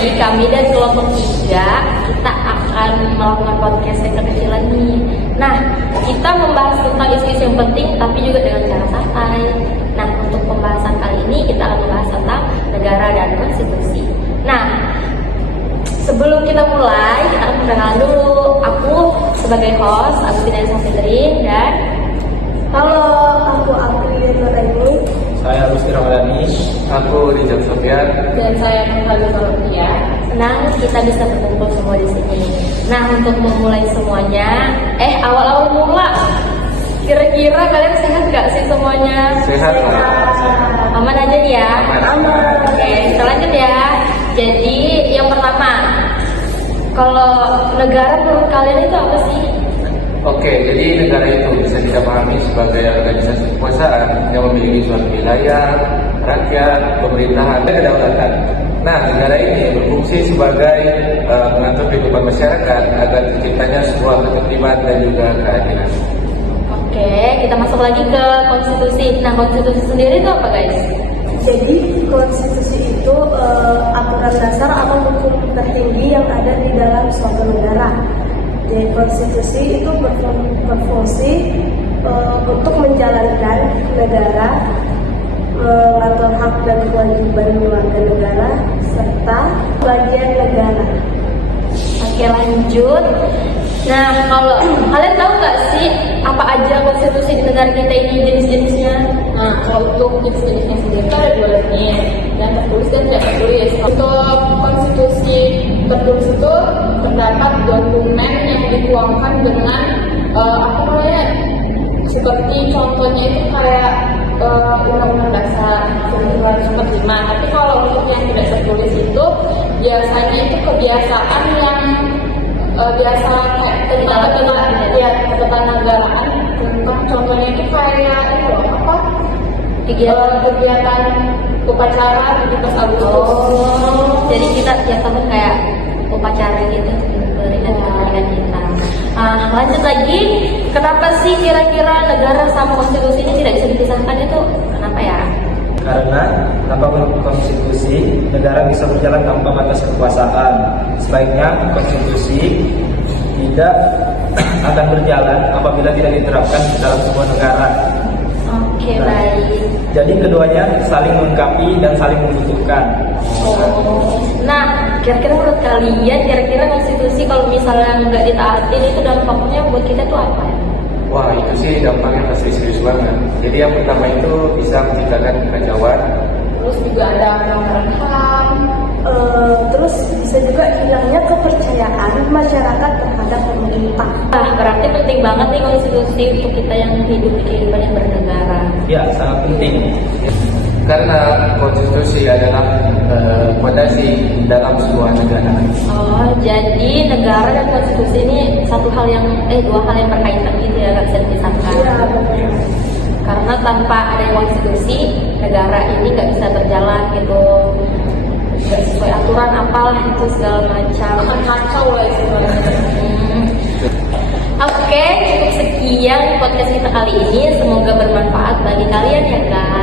Jadi kami dan kelompok 3 kita akan melakukan podcast yang kekecilan nih. Nah, kita membahas tentang isu-isu yang penting tapi juga dengan cara santai. Nah, untuk pembahasan kali ini kita akan membahas tentang negara dan konstitusi. Nah, sebelum kita mulai, kita akan perkenalan dulu. Aku sebagai host, Agustina Safitri, dan halo, aku April Nuraini. Saya Agustin Ramadhani. Aku Rizal Sofian. dan saya Nurhaliza Salokia. Senang kita bisa berkumpul semua di sini. Nah, untuk memulai semuanya, awal-awal mula, kira-kira kalian sehat gak sih semuanya? Sehat, Pak. Aman aja nih ya? Aman. Oke, kita lanjut ya. Jadi, yang pertama, kalau negara menurut kalian itu apa sih? Oke, jadi negara itu bisa kita pahami sebagai organisasi kekuasaan yang memiliki suatu wilayah, rakyat, pemerintahan, dan kedaulatan. Nah, negara ini berfungsi sebagai pengatur kehidupan masyarakat agar terciptanya sebuah ketertiban dan juga keadilan. Oke, kita masuk lagi ke konstitusi. Nah, konstitusi sendiri itu apa, guys? Jadi konstitusi itu aturan dasar atau hukum tertinggi yang ada di dalam suatu negara. Jadi konstitusi itu berfungsi untuk menjalankan negara, mengatur hak dan kewajiban warga negara serta bagian negara. Oke, lanjut. Nah, kalau kalian tahu nggak sih apa aja konstitusi di negara kita ini jenis-jenisnya? Nah, kalau untuk jenis-jenisnya sendiri itu ada 2 jenis, yang tertulis dan tidak tertulis. Untuk konstitusi tertulis itu terdapat dokumen yang dituangkan dengan seperti contohnya itu kayak undang-undang dasar 1945. Tapi kalau untuk yang tidak tertulis itu biasanya itu kebiasaan yang biasa kayak ketatanegaraan. Contohnya itu kayak kegiatan upacara 17 Agustus. Jadi kita tiap tahun kayak upacara gitu untuk memberikan kemerdekaan kita. Lanjut lagi, kenapa sih kira-kira negara sama konstitusi ini tidak bisa dipisahkan itu? Kenapa ya? Karena tanpa konstitusi, negara bisa berjalan tanpa batas kekuasaan. Sebaiknya konstitusi tidak akan berjalan apabila tidak diterapkan dalam sebuah negara. Oke, baik. Jadi keduanya saling melengkapi dan saling membutuhkan. Nah, kira-kira menurut kalian, kira-kira konstitusi kalau misalnya nggak ditaatin itu dampaknya buat kita tuh apa ya? Wah, itu sih dampaknya pasti serius banget. Jadi yang pertama itu bisa menciptakan kekacauan. Terus juga ada pelanggaran HAM. Terus bisa juga hilangnya kepercayaan masyarakat terhadap pemerintah. Berarti penting banget nih konstitusi untuk kita yang hidup di kehidupan yang bernegara. Ya, sangat penting. Karena konstitusi adalah fondasi dalam sebuah negara. Oh, jadi negara dan konstitusi ini dua hal yang berkaitan gitu ya, nggak bisa dipisahkan. Iya, benar. Karena tanpa ada konstitusi, negara ini nggak bisa berjalan gitu. Nggak sesuai aturan apalah itu segala macam. Akan kacau lah istilahnya. Oke, cukup sekian podcast kita kali ini. Semoga bermanfaat bagi kalian ya guys.